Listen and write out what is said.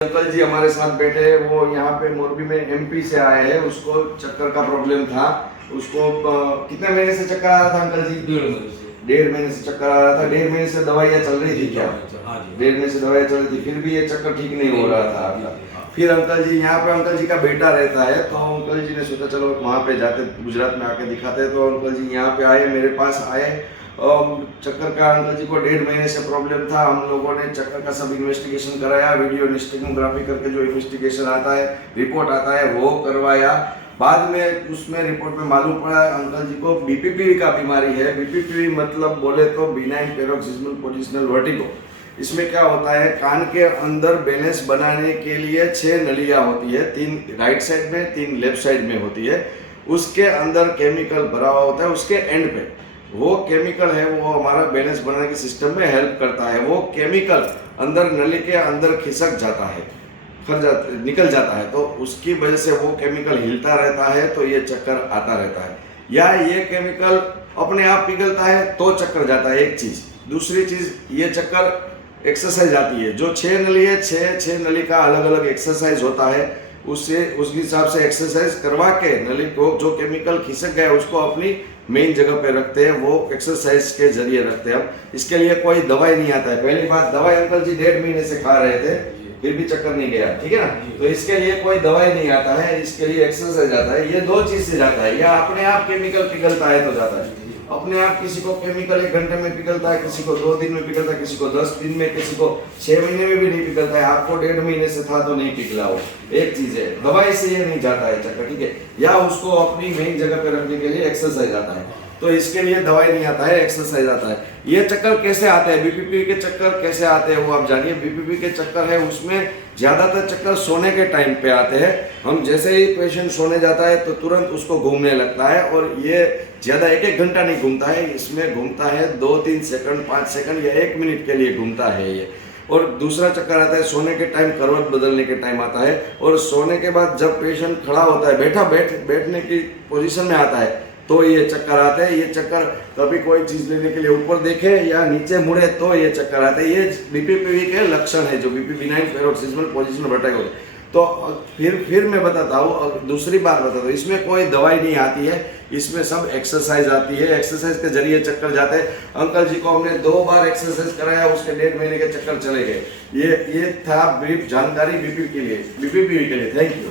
Uncle जी हमारे साथ बैठे हैं, वो यहाँ पे मोरबी में एमपी से आए हैं। उसको चक्कर का प्रॉब्लम था। उसको कितने महीने से चक्कर आ रहा था अंकल जी? 1.5 महीने से चक्कर आ रहा था। 1.5 महीने से दवाइयाँ चल रही थी क्या? हाँ जी। 1.5 महीने से दवाइयाँ चल रही थी, फिर भी ये चक्कर ठीक नहीं हो रहा था आपका। फिर अंकल जी यहाँ पे अंकल जी का बेटा रहता है, तो अंकल जी ने सोचा चलो वहाँ पे जाते, गुजरात में आके दिखाते हैं। तो अंकल जी यहाँ पे आए, मेरे पास आए। चक्कर का अंकल जी को 1.5 महीने से प्रॉब्लम था। हम लोगों ने चक्कर का सब इन्वेस्टिगेशन कराया, वीडियो इंस्टेग्राफी करके जो इन्वेस्टिगेशन आता है, रिपोर्ट आता है, वो करवाया। बाद में उसमें रिपोर्ट में मालूम पड़ा अंकल जी को बीपीपीवी का बीमारी है। बीपीपीवी मतलब बोले तो बिनाइन पैरोक्सिस्मल पोजिशनल वर्टिगो। इसमें क्या होता है, कान के अंदर बैलेंस बनाने के लिए 6 नलियाँ होती है, 3 राइट साइड में, 3 लेफ्ट साइड में होती है। उसके अंदर केमिकल भरा हुआ होता है, उसके एंड पे वो केमिकल है, वो हमारा बैलेंस बनाने के सिस्टम में हेल्प करता है। वो केमिकल अंदर नली के अंदर खिसक जाता है, निकल जाता है, तो उसकी वजह से वो केमिकल हिलता रहता है, तो ये चक्कर आता रहता है। या ये केमिकल अपने आप पिघलता है तो चक्कर जाता है, एक चीज। दूसरी चीज, ये चक्कर एक्सरसाइज आती है। जो 6 नली है, 6 नली का अलग अलग एक्सरसाइज होता है। उससे उस हिसाब से एक्सरसाइज करवा के नली को जो केमिकल खिसक गया उसको अपनी मेन जगह पे रखते हैं। वो एक्सरसाइज के जरिए रखते हैं हम। इसके लिए कोई दवाई नहीं आता है। पहली बात, दवाई अंकल जी 1.5 महीने से खा रहे थे, फिर भी चक्कर नहीं गया, ठीक है ना। तो इसके लिए कोई दवाई नहीं आता है, इसके लिए एक्सरसाइज आता है। ये 2 चीज से जाता है, या अपने आप केमिकल पिघलता है तो जाता है। अपने आप किसी को केमिकल 1 घंटे में पिघलता है, किसी को 2 दिन में पिघलता है, किसी को 10 दिन में, किसी को 6 महीने में भी नहीं पिघलता है। आपको 1.5 महीने से था तो नहीं पिघला वो, एक चीज है। दवाई से ये नहीं जाता है चक्कर, ठीक है। या उसको अपनी मेन जगह पे रखने के लिए एक्सरसाइज आता है। तो इसके लिए दवाई नहीं आता है, एक्सरसाइज आता है। ये चक्कर कैसे आते हैं, बीपीपी के चक्कर कैसे आते हैं वो आप जानिए। बीपीपी के चक्कर है, उसमें ज्यादातर चक्कर सोने के टाइम पे आते हैं। हम जैसे ही पेशेंट सोने जाता है तो तुरंत उसको घूमने लगता है, और ये ज्यादा 1-1 घंटा नहीं घूमता है। इसमें घूमता है 2-3 सेकंड, 5 सेकंड या 1 मिनट के लिए घूमता है ये। और दूसरा चक्कर आता है सोने के टाइम, करवट बदलने के टाइम आता है। और सोने के बाद जब पेशेंट खड़ा होता है, बैठने की पोजीशन में आता है, तो ये चक्कर आते हैं। ये चक्कर कभी कोई चीज लेने के लिए ऊपर देखे या नीचे मुड़े तो ये चक्कर आते हैं। ये बीपीपीवी के लक्षण है, जो BP benign paroxysmal positional vertigo. तो फिर मैं बताता हूँ, दूसरी बात बताता हूँ, इसमें कोई दवाई नहीं आती है, इसमें सब एक्सरसाइज आती है। एक्सरसाइज के जरिए चक्कर जाते हैं। अंकल जी को हमने 2 बार एक्सरसाइज कराया, उसके 1.5 महीने के चक्कर चले गए। ये था ब्रीफ जानकारी बीपीपीवी के लिए। Thank you.